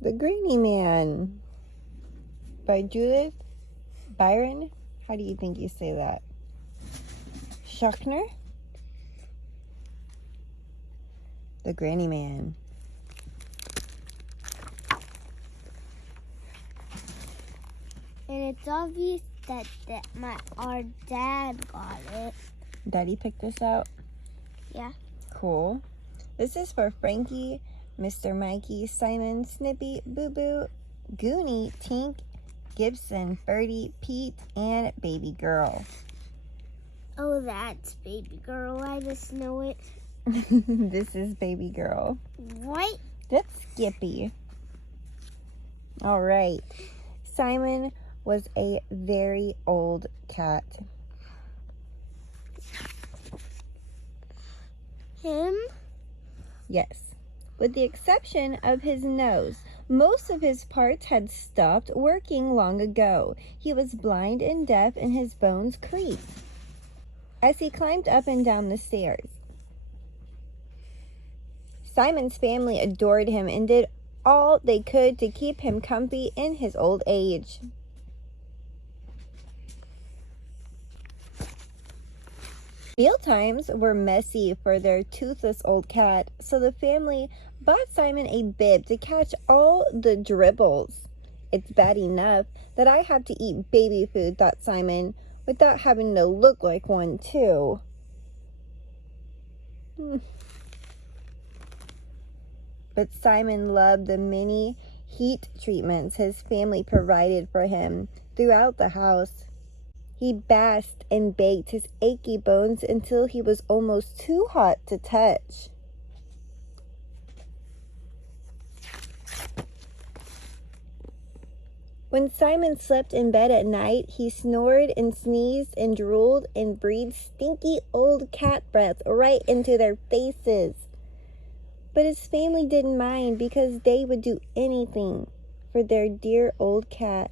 The Granny Man by Judith Byron. How do you think you say that? Schuckner? The Granny Man. And it's obvious that our dad got it. Daddy picked this out? Yeah. Cool. This is for Frankie, Mr. Mikey, Simon, Snippy, Boo Boo, Goonie, Tink, Gibson, Birdie, Pete, and Baby Girl. Oh, that's Baby Girl. I just know it. This is Baby Girl. Right? That's Skippy. All right. Simon was a very old cat. Him? Yes. With the exception of his nose. Most of his parts had stopped working long ago. He was blind and deaf, and his bones creaked as he climbed up and down the stairs. Simon's family adored him and did all they could to keep him comfy in his old age. Mealtimes were messy for their toothless old cat, so the family bought Simon a bib to catch all the dribbles. It's bad enough that I have to eat baby food, thought Simon, without having to look like one, too. But Simon loved the many heat treatments his family provided for him throughout the house. He basked and baked his achy bones until he was almost too hot to touch. When Simon slept in bed at night, he snored and sneezed and drooled and breathed stinky old cat breath right into their faces. But his family didn't mind because they would do anything for their dear old cat.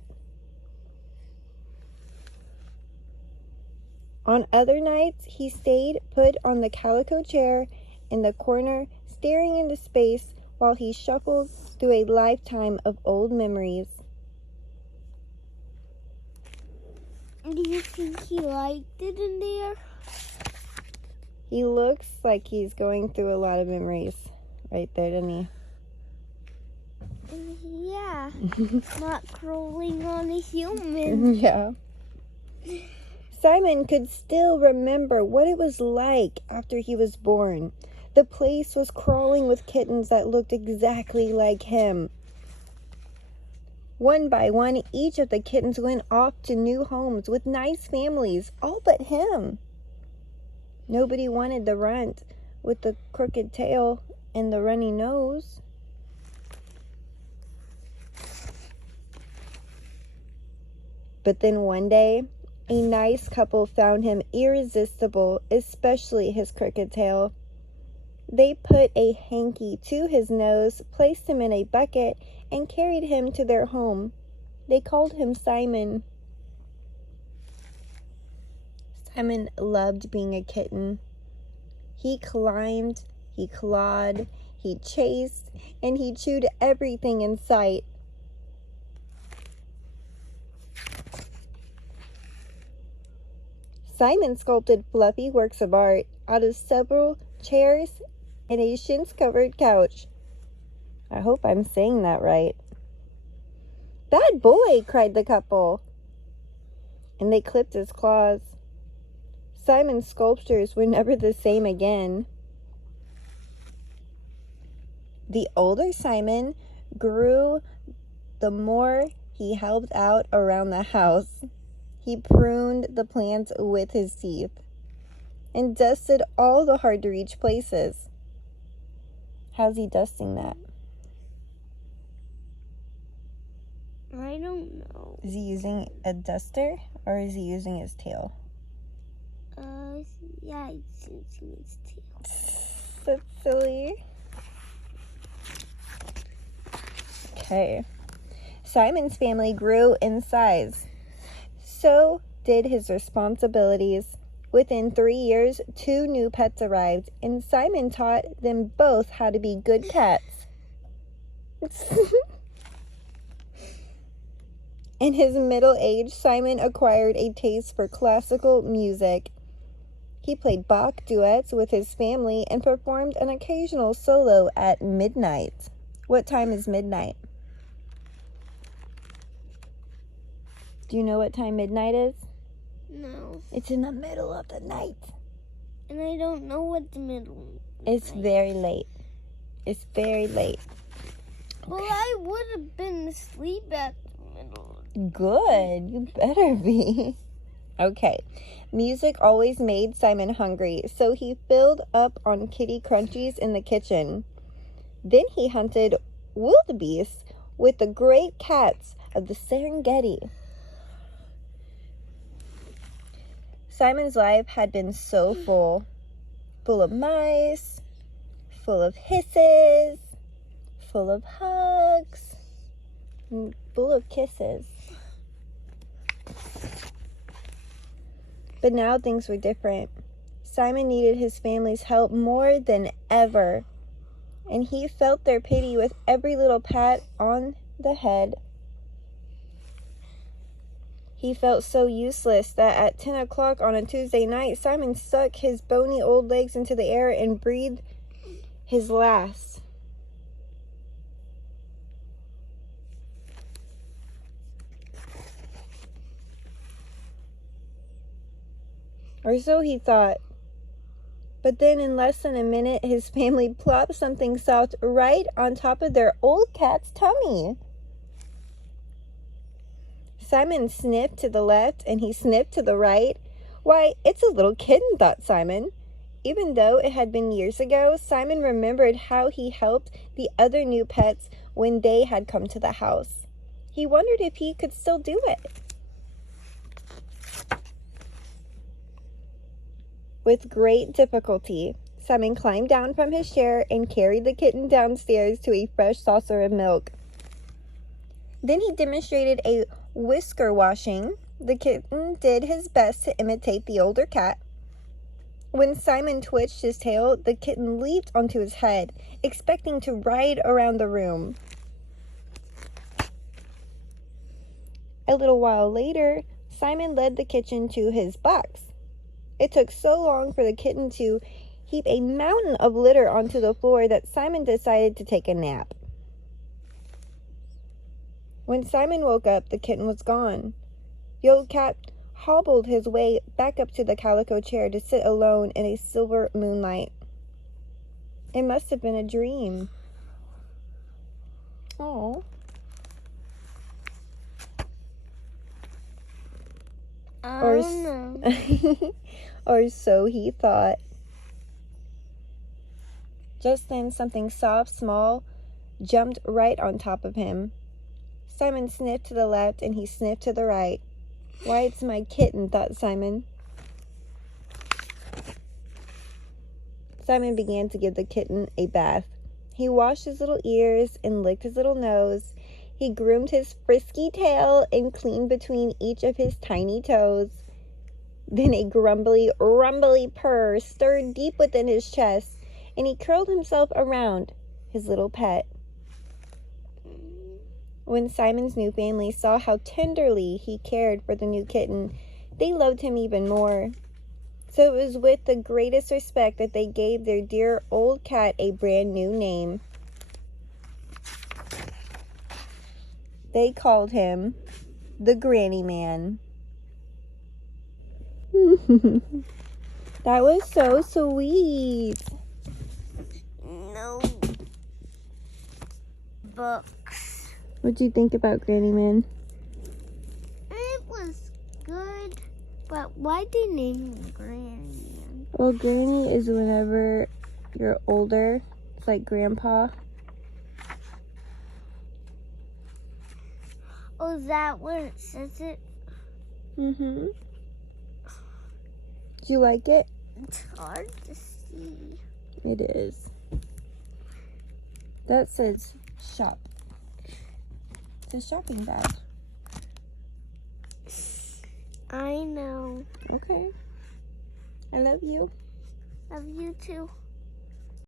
On other nights, he stayed put on the calico chair in the corner, staring into space while he shuffled through a lifetime of old memories. Do you think he liked it in there? He looks like he's going through a lot of memories right there, doesn't he? Yeah. Not crawling on a human. Yeah. Simon could still remember what it was like after he was born. The place was crawling with kittens that looked exactly like him. One by one, each of the kittens went off to new homes with nice families, all but him. Nobody wanted the runt with the crooked tail and the runny nose. But then one day, a nice couple found him irresistible, especially his crooked tail. They put a hanky to his nose, placed him in a bucket, and carried him to their home. They called him Simon. Simon loved being a kitten. He climbed, he clawed, he chased, and he chewed everything in sight. Simon sculpted fluffy works of art out of several chairs and a chintz-covered couch. I hope I'm saying that right. "Bad boy!" cried the couple, and they clipped his claws. Simon's sculptures were never the same again. The older Simon grew, the more he helped out around the house. He pruned the plants with his teeth and dusted all the hard-to-reach places. How's he dusting that? I don't know. Is he using a duster or is he using his tail? Yeah, it's using his tail. That's silly. Okay. Simon's family grew in size. So did his responsibilities. Within 3 years, 2 new pets arrived, and Simon taught them both how to be good cats. In his middle age, Simon acquired a taste for classical music. He played Bach duets with his family and performed an occasional solo at midnight. What time is midnight? Do you know what time midnight is? No. It's in the middle of the night. And I don't know what the middle It's very late. It's very late. Well, I would have been asleep at the middle. Good. You better be. Okay. Music always made Simon hungry, so he filled up on kitty crunchies in the kitchen. Then he hunted wildebeest with the great cats of the Serengeti. Simon's life had been so full of mice, full of hisses, full of hugs, and full of kisses. But now things were different. Simon needed his family's help more than ever, and he felt their pity with every little pat on the head. He felt so useless that at 10 o'clock on a Tuesday night, Simon stuck his bony old legs into the air and breathed his last. Or so he thought. But then in less than a minute, his family plopped something soft right on top of their old cat's tummy. Simon sniffed to the left and he sniffed to the right. Why, it's a little kitten, thought Simon. Even though it had been years ago, Simon remembered how he helped the other new pets when they had come to the house. He wondered if he could still do it. With great difficulty, Simon climbed down from his chair and carried the kitten downstairs to a fresh saucer of milk. Then he demonstrated a whisker washing. The kitten did his best to imitate the older cat. When Simon twitched his tail, the kitten leaped onto his head, expecting to ride around the room. A little while later, Simon led the kitten to his box. It took so long for the kitten to heap a mountain of litter onto the floor that Simon decided to take a nap. When Simon woke up, the kitten was gone. The old cat hobbled his way back up to the calico chair to sit alone in a silver moonlight. It must have been a dream. Oh. Or so he thought. Just then, something soft, small, jumped right on top of him. Simon sniffed to the left and he sniffed to the right. Why, it's my kitten, thought Simon. Simon began to give the kitten a bath. He washed his little ears and licked his little nose. He groomed his frisky tail and cleaned between each of his tiny toes. Then a grumbly, rumbly purr stirred deep within his chest, and he curled himself around his little pet. When Simon's new family saw how tenderly he cared for the new kitten, they loved him even more. So it was with the greatest respect that they gave their dear old cat a brand new name. They called him the Granny Man. That was so sweet. No books. What'd you think about Granny Man? It was good, but why did they name him Granny Man? Well, Granny is whenever you're older. It's like Grandpa. Oh, is that where it says it? Mm-hmm. Do you like it? It's hard to see. It is. That says shop. It's a shopping bag. I know. Okay. I love you. Love you too.